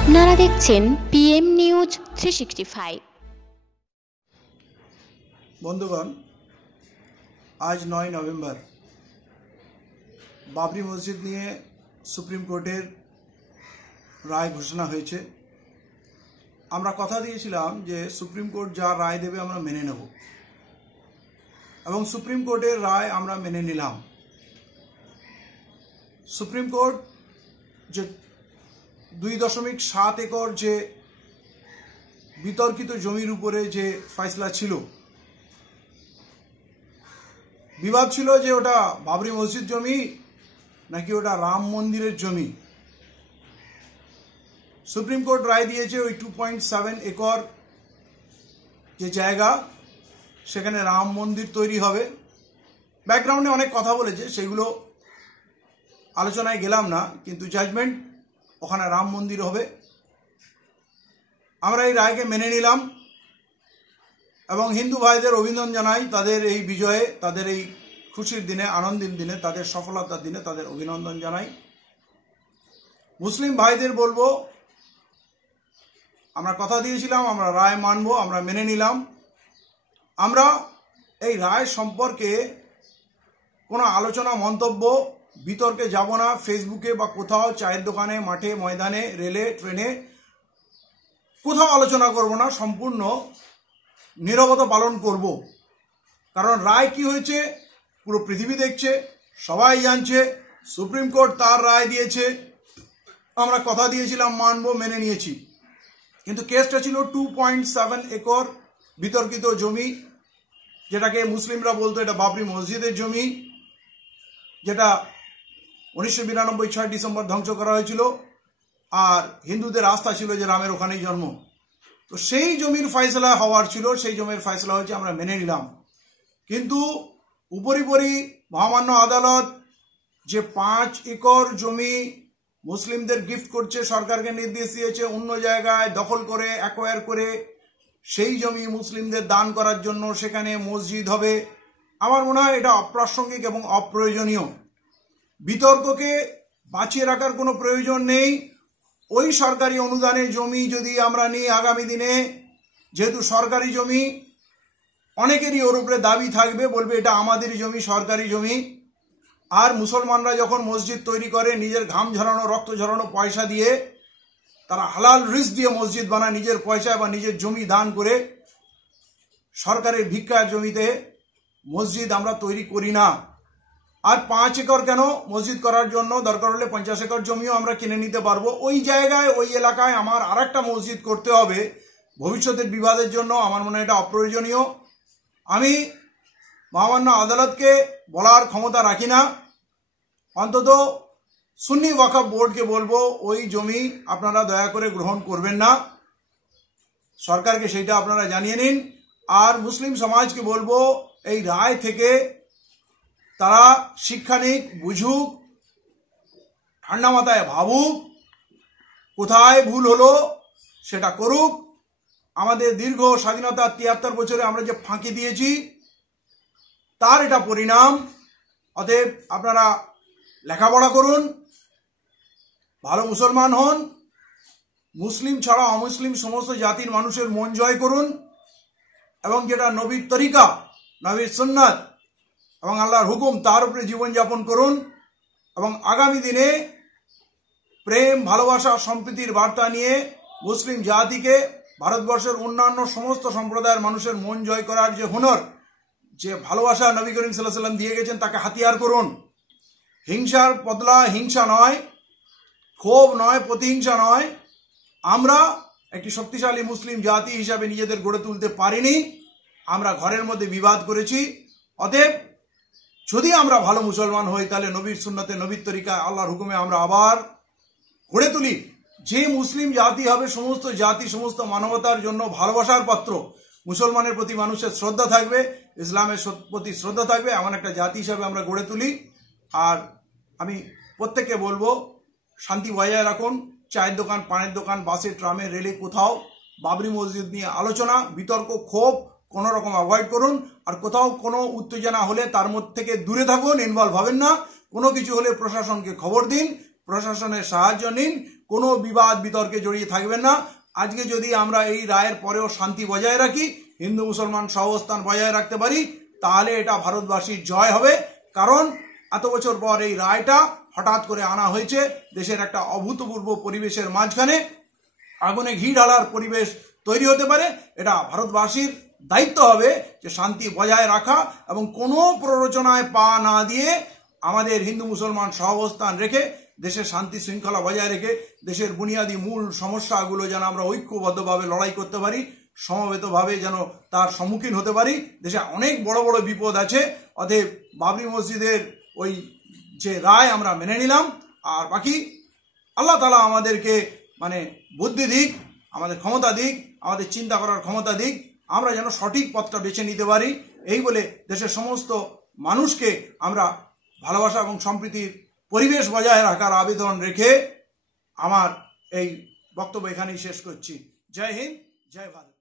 আপনারা দেখছেন PM news 365। বন্ধুগণ, আজ 9 নভেম্বর বাবরি মসজিদ নিয়ে সুপ্রিম কোর্টের রায় ঘোষণা হয়েছে। আমরা কথা দিয়েছিলাম যে সুপ্রিম কোর্ট যা রায় দেবে আমরা মেনে নেব, এবং সুপ্রিম কোর্টের রায় আমরা মেনে নিলাম। সুপ্রিম কোর্ট যে 2.7 একর যে বিতর্কিত জমির উপরে যে ফয়সলা ছিল, বিবাদ ছিল যে ওটা বাবরি মসজিদ জমি নাকি ওটা রাম মন্দিরের জমি। সুপ্রিম কোর্ট রায় দিয়েছে ওই 2.7 একর যে জায়গা, সেখানে রাম মন্দির তৈরি হবে। ব্যাকগ্রাউন্ডে অনেক কথা বলেছে, সেগুলো আলোচনায় গেলাম না, কিন্তু জাজমেন্ট ওখানে রাম মন্দির হবে। আমরা এই রায়কে মেনে নিলাম এবং হিন্দু ভাইদের অভিনন্দন জানাই তাদের এই বিজয়ে, তাদের এই খুশির দিনে, আনন্দের দিনে, তাদের সফলতার দিনে তাদের অভিনন্দন জানাই। মুসলিম ভাইদের বলবো, আমরা কথা দিয়েছিলাম আমরা রায় মানব, আমরা মেনে নিলাম। আমরা এই রায় সম্পর্কে কোনো আলোচনা, মন্তব্য, বিতর্কে যাব না। ফেসবুকে বা কোথাও, চায়ের দোকানে, মাঠে, ময়দানে, রেলে, ট্রেনে কোথাও আলোচনা করব না। সম্পূর্ণ নীরবতা পালন করব, কারণ রায় কি হয়েছে পুরো পৃথিবী দেখছে, সবাই জানছে। সুপ্রিম কোর্ট তার রায় দিয়েছে, আমরা কথা দিয়েছিলাম মানব, মেনে নিয়েছি। কিন্তু কেসটা ছিল 2.7 একর বিতর্কিত জমি, যেটাকে মুসলিমরা বলতো এটা বাবরি মসজিদের জমি, যেটা 1992 6 ডিসেম্বর ধ্বংস করা হয়েছিল। আর হিন্দুদের আস্থা ছিল যে রামের ওখানেই জন্ম। তো সেই জমির ফয়সলা হওয়ার ছিল, সেই জমির ফয়সলা হয়েছে, আমরা মেনে নিলাম। কিন্তু উপরিপরি মহামান্য আদালত যে 5 একর জমি মুসলিমদের গিফট করছে, সরকারকে নির্দেশ দিয়েছে অন্য জায়গায় দখল করে, অ্যাকোয়ার করে সেই জমি মুসলিমদের দান করার জন্য সেখানে মসজিদ হবে। আমার মনে হয় এটা অপ্রাসঙ্গিক এবং অপ্রয়োজনীয়। বিতর্ককে বাঁচিয়ে রাখার কোনো প্রয়োজন নেই। ওই সরকারি অনুদানের জমি যদি আমরা নিই আগামী দিনে, যেহেতু সরকারি জমি, অনেকেরই ওর উপরে দাবি থাকবে, বলবে এটা আমাদেরই জমি, সরকারি জমি। আর মুসলমানরা যখন মসজিদ তৈরি করে নিজের ঘাম ঝরানো, রক্ত ঝরানো পয়সা দিয়ে, তারা হালাল রিস্ক দিয়ে মসজিদ বানায় নিজের পয়সা বা নিজের জমি দান করে। সরকারের ভিক্ষার জমিতে মসজিদ আমরা তৈরি করি না। আর 5 একর কেন মসজিদ করার জন্য? দরকার হলে 50 একর জমিও আমরা কিনে নিতে পারবো। ওই জায়গায়, ওই এলাকায় আমার আরেকটা মসজিদ করতে হবে ভবিষ্যতের বিবাদের জন্য। আমার মনে হয় এটা অপ্রয়োজনীয়। আমি মহামান্য আদালতকে বলার ক্ষমতা রাখি না, অন্তত সুন্নি ওয়াকফ বোর্ডকে বলবো ওই জমি আপনারা দয়া করে গ্রহণ করবেন না। সরকারকে সেইটা আপনারা জানিয়ে নিন। আর মুসলিম সমাজকে বলবো এই রায় থেকে তারা শিক্ষা নিক, বুঝুক, ঠান্ডা মাথায় ভাবুক, কোথায় ভুল হলো সেটা করুক। আমাদের দীর্ঘ স্বাধীনতা 73 বছরে আমরা যে ফাঁকি দিয়েছি তার এটা পরিণাম। অতএব আপনারা লেখাপড়া করুন, ভালো মুসলমান হন, মুসলিম ছাড়া অমুসলিম সমস্ত জাতির মানুষের মন জয় করুন, এবং যেটা নবীর তরিকা, নবীর সুন্নাত এবং আল্লাহর হুকুম, তার উপরে জীবনযাপন করুন। এবং আগামী দিনে প্রেম, ভালোবাসা, সম্প্রীতির বার্তা নিয়ে মুসলিম জাতিকে, ভারতবর্ষের অন্যান্য সমস্ত সম্প্রদায়ের মানুষের মন জয় করার যে হুনর, যে ভালোবাসা নবী করিম সাল্লাল্লাহু আলাইহি ওয়াসাল্লাম দিয়ে গেছেন, তাকে হাতিয়ার করুন। হিংসার বদলা হিংসা নয়, ক্ষোভ নয়, প্রতিহিংসা নয়। আমরা একটি শক্তিশালী মুসলিম জাতি হিসাবে নিজেদের গড়ে তুলতে পারিনি, আমরা ঘরের মধ্যে বিবাদ করেছি। অতএব যদি আমরা ভালো মুসলমান হই, তাহলে নবীর সুন্নতে, নবীর তরিকায়, আল্লাহর হুকুমে আমরা আবার গড়ে তুলি। যে মুসলিম জাতি হবে সমস্ত জাতি, সমস্ত মানবতার জন্য ভালোবাসার পাত্র, মুসলমানের প্রতি মানুষের শ্রদ্ধা থাকবে, ইসলামের প্রতি শ্রদ্ধা থাকবে, এমন একটা জাতি হিসাবে আমরা গড়ে তুলি। আর আমি প্রত্যেককে বলবো শান্তি বজায় রাখুন। চায়ের দোকান, পানের দোকান, বাসে, ট্রামে, রেলে কোথাও বাবরি মসজিদ নিয়ে আলোচনা, বিতর্ক, ক্ষোভ কোনো রকম অ্যাভয়েড করুন। আর কোথাও কোনো উত্তেজনা হলে তার মধ্যে থেকে দূরে থাকুন, ইনভলভ হবেন না। কোনো কিছু হলে প্রশাসনকে খবর দিন, প্রশাসনের সাহায্য নিন। কোনো বিবাদ বিতর্কে জড়িয়ে থাকবেন না। আজকে যদি আমরা এই রায়ের পরেও শান্তি বজায় রাখি, হিন্দু মুসলমান সহাবস্থান বজায় রাখতে পারি, তাহলে এটা ভারতবাসীর জয় হবে। কারণ এত বছর পর এই রায়টা হঠাৎ করে আনা হয়েছে দেশের একটা অভূতপূর্ব পরিবেশের মাঝখানে। আগুনে ঘি ঢালার পরিবেশ তৈরি হতে পারে। এটা ভারতবাসীর দায়িত্ব হবে যে শান্তি বজায় রাখা এবং কোনো প্ররোচনায় পা না দিয়ে আমাদের হিন্দু মুসলমান সহাবস্থান রেখে দেশের শান্তি শৃঙ্খলা বজায় রেখে দেশের বুনিয়াদী মূল সমস্যাগুলো যেন আমরা ঐক্যবদ্ধভাবে লড়াই করতে পারি, সমবেতভাবে যেন তার সম্মুখীন হতে পারি। দেশে অনেক বড় বড় বিপদ আছে। অতএব বাবরি মসজিদের ওই যে রায় আমরা মেনে নিলাম। আর বাকি আল্লাহ তাআলা আমাদেরকে বুদ্ধি দিক, আমাদের ক্ষমতা দিক, আমাদের চিন্তা করার ক্ষমতা দিক, আমরা যেন সঠিক পথটা বেছে নিতে পারি। এই বলে দেশের সমস্ত মানুষকে আমরা ভালোবাসা এবং সম্প্রীতির পরিবেশ বজায় রাখার আবেদন রেখে আমার এই বক্তব্য এখানেই শেষ করছি। জয় হিন্দ, জয় ভারত।